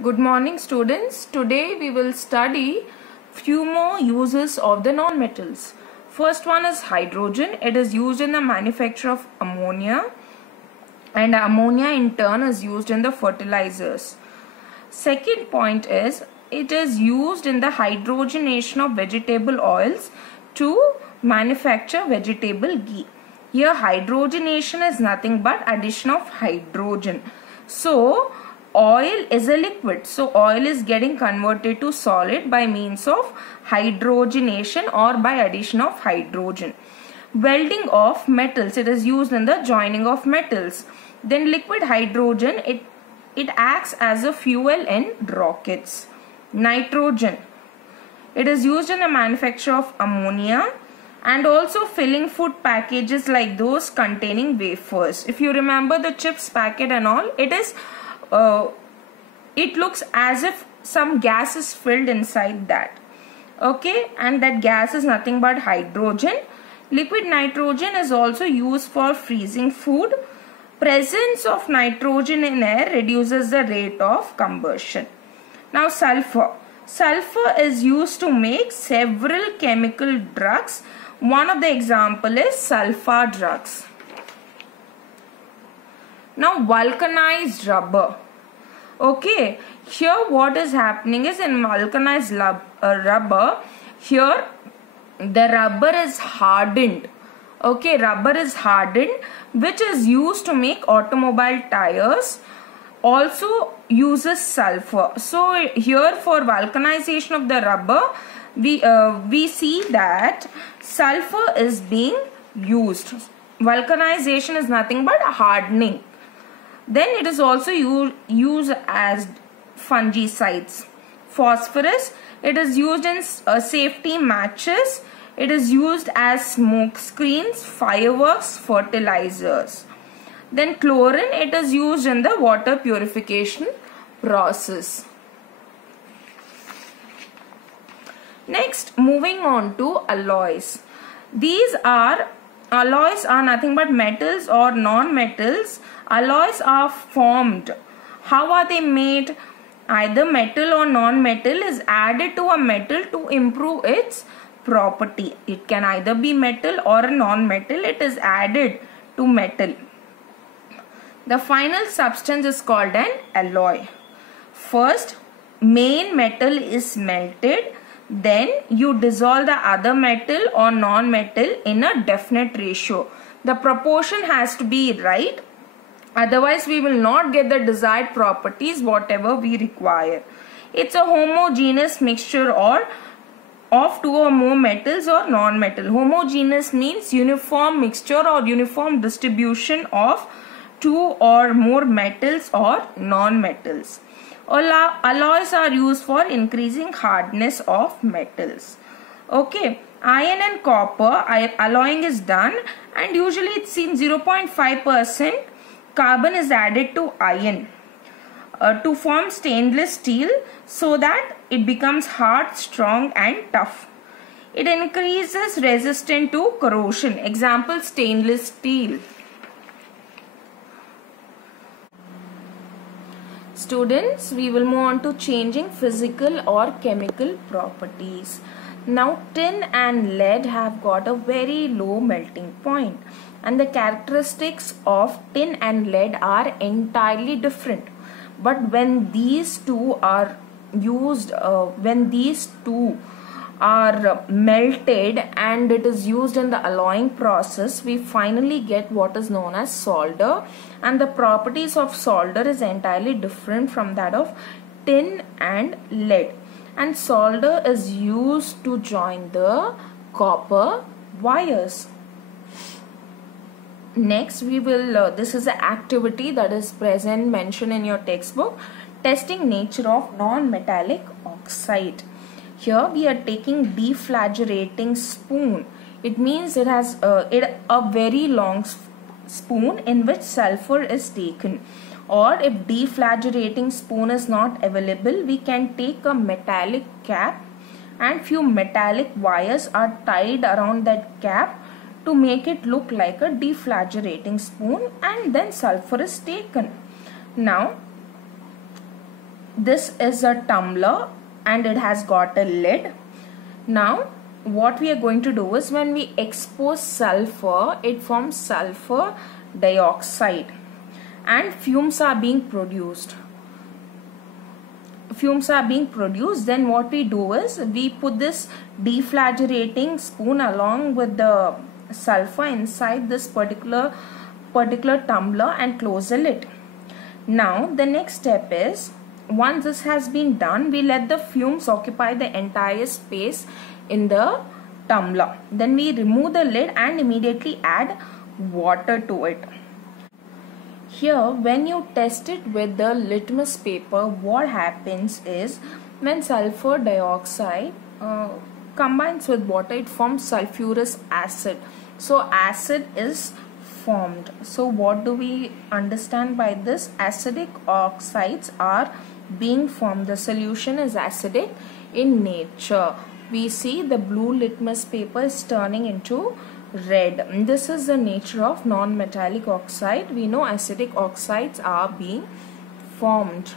Good morning students. Today we will study few more uses of the non-metals. First one is hydrogen. It is used in the manufacture of ammonia, and ammonia in turn is used in the fertilizers. Second point is it is used in the hydrogenation of vegetable oils to manufacture vegetable ghee. Here hydrogenation is nothing but addition of hydrogen. So oil is a liquid, so oil is getting converted to solid by means of hydrogenation or by addition of hydrogen. Welding of metals, it is used in the joining of metals. Then liquid hydrogen, it acts as a fuel in rockets. Nitrogen, it is used in the manufacture of ammonia and also filling food packages like those containing wafers. If you remember the chips packet and all, it looks as if some gas is filled inside that. Okay, and that gas is nothing but hydrogen. Liquid nitrogen is also used for freezing food. Presence of nitrogen in air reduces the rate of combustion. Now sulfur. Sulfur is used to make several chemical drugs. One of the example is sulfur drugs. Now vulcanized rubber. Okay, here what is happening is in vulcanized rubber, here the rubber is hardened. Okay, rubber is hardened, which is used to make automobile tires. Also uses sulfur. So here for vulcanization of the rubber, we see that sulfur is being used. Vulcanization is nothing but hardening. Then it is also used as fungicides. Phosphorus, it is used in safety matches. It is used as smoke screens, fireworks, fertilizers. Then chlorine, it is used in the water purification process. Next, moving on to alloys. Alloys are nothing but metals or non-metals. Alloys are formed. How are they made? Either metal or non-metal is added to a metal to improve its property. It can either be metal or a non-metal. It is added to metal. The final substance is called an alloy. First, main metal is melted. Then you dissolve the other metal or non-metal in a definite ratio. The proportion has to be right. Otherwise, we will not get the desired properties whatever we require. It's a homogeneous mixture of two or more metals or non-metal. Homogeneous means uniform mixture or uniform distribution of two or more metals or non-metals. Alloys are used for increasing hardness of metals. Okay, iron and copper alloying is done, and usually it's in 0.5% carbon is added to iron to form stainless steel so that it becomes hard, strong and tough. It increases resistance to corrosion. Example, stainless steel. Students, we will move on to changing physical or chemical properties. Now tin and lead have got a very low melting point, and the characteristics of tin and lead are entirely different. But when these two are used, are melted and it is used in the alloying process, we finally get what is known as solder, and the properties of solder is entirely different from that of tin and lead. And solder is used to join the copper wires. Next we will this is an activity that is mentioned in your textbook, testing nature of non-metallic oxide. Here we are taking deflagrating spoon. It means it has a very long spoon in which sulfur is taken. Or if deflagrating spoon is not available, we can take a metallic cap and few metallic wires are tied around that cap to make it look like a deflagrating spoon, and then sulfur is taken. Now this is a tumbler and it has got a lid. Now what we are going to do is, when we expose sulfur, it forms sulfur dioxide and fumes are being produced. Then what we do is, we put this deflagellating spoon along with the sulfur inside this particular tumbler and close the lid. Now the next step is, once this has been done, we let the fumes occupy the entire space in the tumbler. Then we remove the lid and immediately add water to it. Here, when you test it with the litmus paper, what happens is, when sulfur dioxide combines with water, it forms sulfurous acid. So acid is formed. So what do we understand by this? Acidic oxides are being formed. The solution is acidic in nature. We see the blue litmus paper is turning into red. This is the nature of non-metallic oxide. We know acidic oxides are being formed.